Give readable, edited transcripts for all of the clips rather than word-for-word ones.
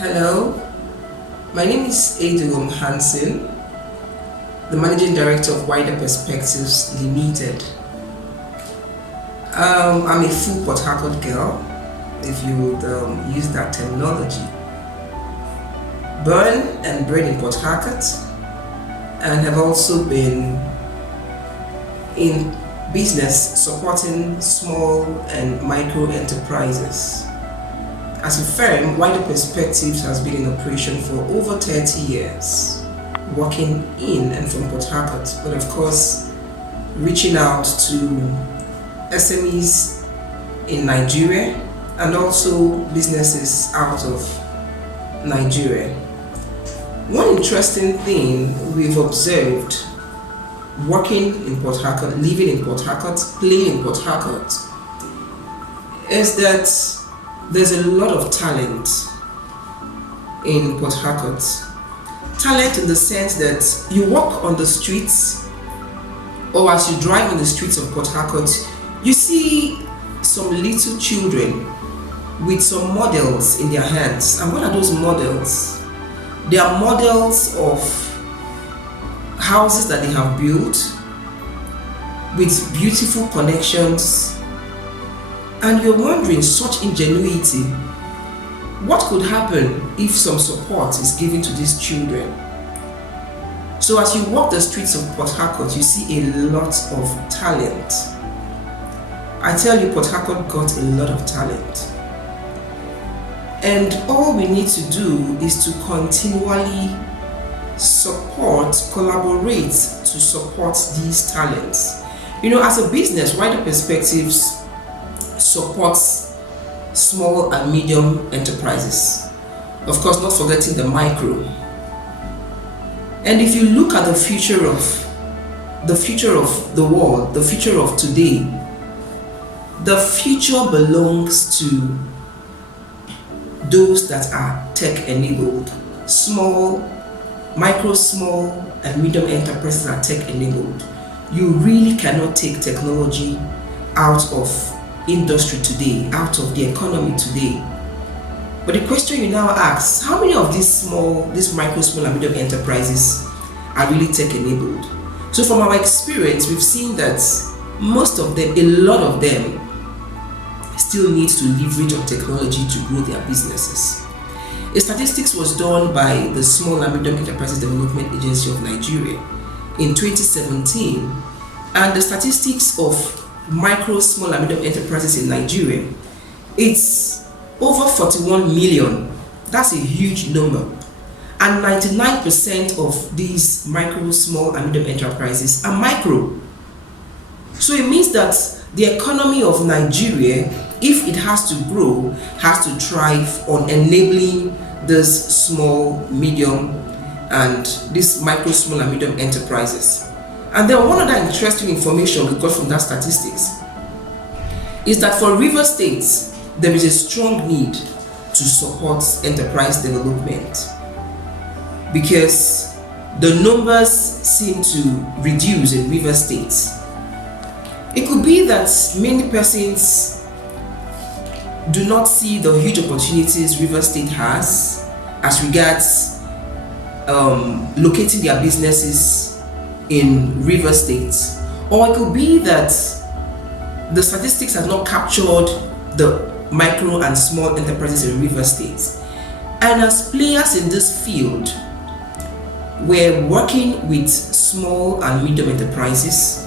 Hello, my name is Edughom Hanson, the Managing Director of Wider Perspectives Limited. I'm a full Port Harcourt girl, if you would use that terminology. Born and bred in Port Harcourt, and have also been in business supporting small and micro enterprises. As a firm, Wider Perspectives has been in operation for over 30 years, working in and from Port Harcourt, but of course, reaching out to SMEs in Nigeria and also businesses out of Nigeria. One interesting thing we've observed working in Port Harcourt, living in Port Harcourt, playing in Port Harcourt, is that there's a lot of talent in Port Harcourt. Talent in the sense that you walk on the streets, or as you drive on the streets of Port Harcourt, you see some little children with some models in their hands. And what are those models? They are models of houses that they have built with beautiful connections. And you're wondering, such ingenuity, what could happen if some support is given to these children? So as you walk the streets of Port Harcourt, you see a lot of talent. I tell you, Port Harcourt got a lot of talent. And all we need to do is to continually support, collaborate to support these talents. You know, as a business, Wider Perspectives supports small and medium enterprises. Of course, not forgetting the micro. And if you look at the future of the world, the future of today, the future belongs to those that are tech enabled. Micro, small and medium enterprises are tech enabled. You really cannot take technology out of industry today, out of the economy today. But the question you now ask, how many of these micro, small and medium enterprises are really tech enabled? So from our experience, we've seen that most of them, a lot of them, still need to leverage on technology to grow their businesses. A statistics was done by the Small and Medium Enterprises Development Agency of Nigeria in 2017, and the statistics of micro, small and medium enterprises in Nigeria, it's over 41 million. That's a huge number. And 99% of these micro, small and medium enterprises are micro. So it means that the economy of Nigeria, if it has to grow, has to thrive on enabling this small, medium and these micro, small and medium enterprises. And then one other interesting information we got from that statistics is that for river states, there is a strong need to support enterprise development because the numbers seem to reduce in river states. It could be that many persons do not see the huge opportunities river state has as regards locating their businesses in river states, or it could be that the statistics have not captured the micro and small enterprises in river states. And as players in this field, we're working with small and medium enterprises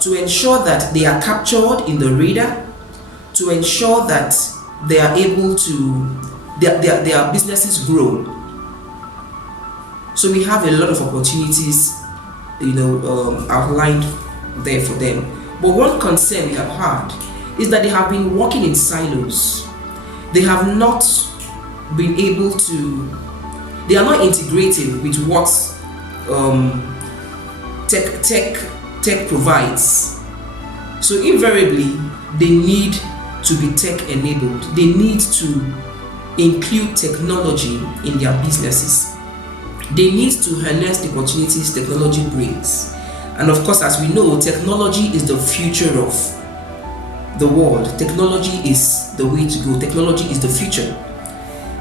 to ensure that they are captured in the radar, to ensure that they are able to their businesses grow. So we have a lot of opportunities outlined there for them. But one concern we have had is that they have been working in silos. They have not been able to, they are not integrating with what tech provides. So invariably, they need to be tech enabled. They need to include technology in their businesses. They need to harness the opportunities technology brings. And of course, as we know, technology is the future of the world. Technology is the way to go. Technology is the future.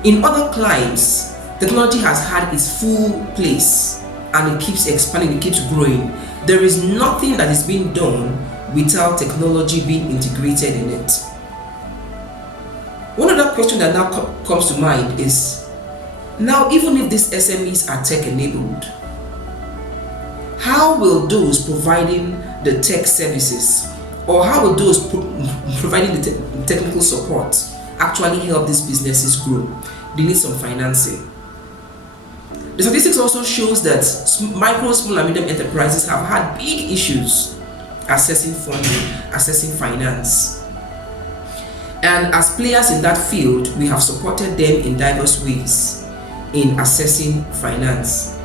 In other climes, technology has had its full place and it keeps expanding, it keeps growing. There is nothing that is being done without technology being integrated in it. One other question that now comes to mind is, now even if these SMEs are tech enabled, how will those providing the tech services, or how will those providing the technical support actually help these businesses grow? They need some financing. The statistics also shows that micro, small and medium enterprises have had big issues accessing funding, accessing finance. And as players in that field, we have supported them in diverse ways in accessing finance.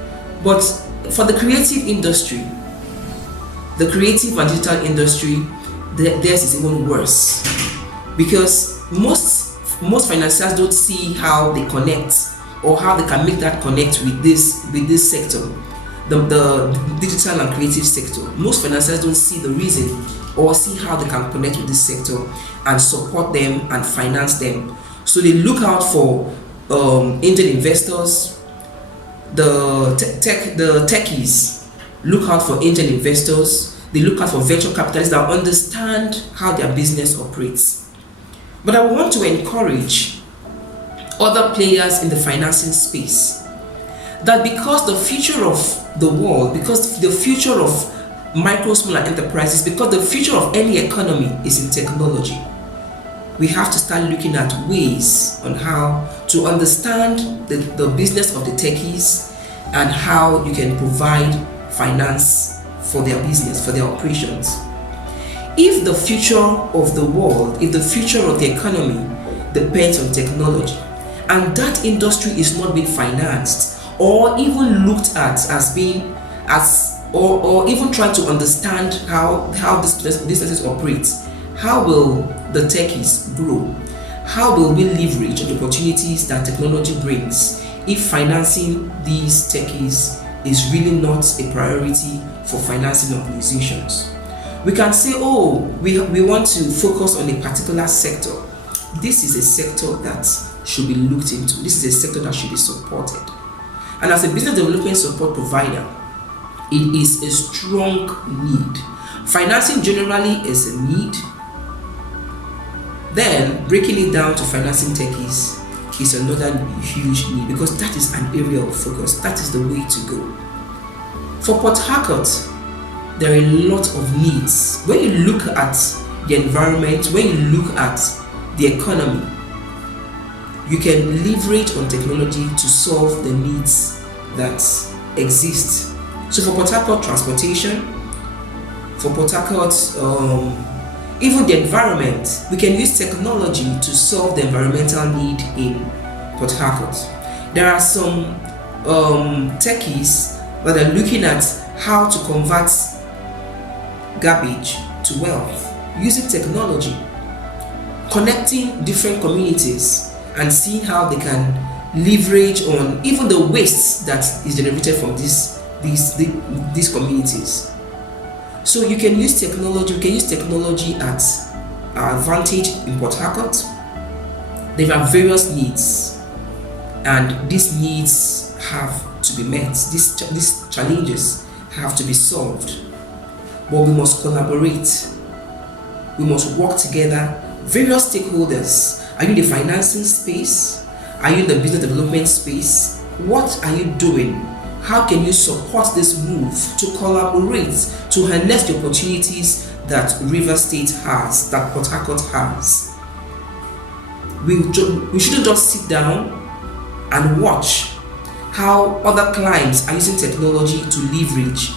But for the creative industry, the creative and digital industry, theirs is even worse, because most financiers don't see how they connect or how they can make that connect with this sector, the digital and creative sector. Most financiers don't see the reason or see how they can connect with this sector and support them and finance them. So they look out for angel investors. The techies look out for angel investors. They look out for venture capitalists that understand how their business operates. But I want to encourage other players in the financing space that because the future of the world, because the future of micro, small enterprises, because the future of any economy is in technology, we have to start looking at ways on how to understand the business of the techies and how you can provide finance for their business, for their operations. If the future of the world, if the future of the economy depends on technology, and that industry is not being financed or even looked at as being or even trying to understand how this businesses operate, how will the techies grow? How will we leverage the opportunities that technology brings if financing these techies is really not a priority for financing organizations? We can say, oh, we want to focus on a particular sector. This is a sector that should be looked into. This is a sector that should be supported. And as a business development support provider, it is a strong need. Financing generally is a need. Then breaking it down to financing techies is another huge need, because that is an area of focus. That is the way to go. For Port Harcourt, there are a lot of needs. When you look at the environment, when you look at the economy, you can leverage on technology to solve the needs that exist. So for Port Harcourt transportation, for Port Harcourt, even the environment, we can use technology to solve the environmental need in Port Harcourt. There are some techies that are looking at how to convert garbage to wealth using technology, connecting different communities and seeing how they can leverage on even the waste that is generated from these communities. So you can use technology. We can use technology at our advantage in Port Harcourt. There are various needs, and these needs have to be met. These challenges have to be solved. But we must collaborate. We must work together. Various stakeholders. Are you in the financing space? Are you in the business development space? What are you doing? How can you support this move to collaborate, to harness the opportunities that Rivers State has, that Port Harcourt has? We shouldn't just sit down and watch how other clients are using technology to leverage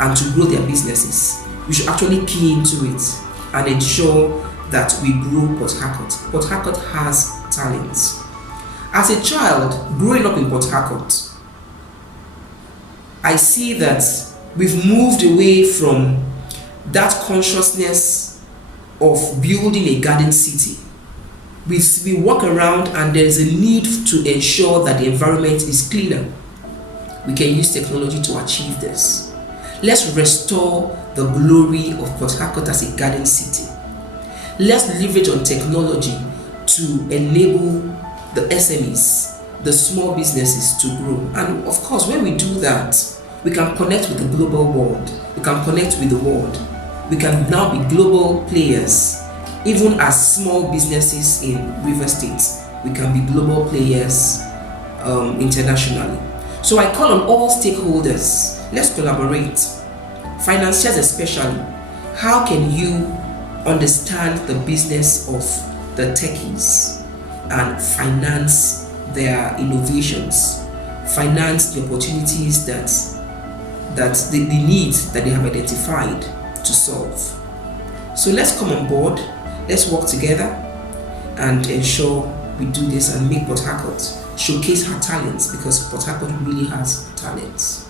and to grow their businesses. We should actually key into it and ensure that we grow Port Harcourt. Port Harcourt has talents. As a child growing up in Port Harcourt, I see that we've moved away from that consciousness of building a garden city. We walk around and there's a need to ensure that the environment is cleaner. We can use technology to achieve this. Let's restore the glory of Port Harcourt as a garden city. Let's leverage on technology to enable the SMEs, the small businesses to grow. And of course, when we do that, we can connect with the global world. We can connect with the world. We can now be global players. Even as small businesses in River State, we can be global players internationally. So I call on all stakeholders, let's collaborate. Financiers especially, how can you understand the business of the techies and finance their innovations, finance the opportunities that the needs that they have identified to solve. So let's come on board, let's work together and ensure we do this and make Port Harcourt showcase her talents, because Port Harcourt really has talents.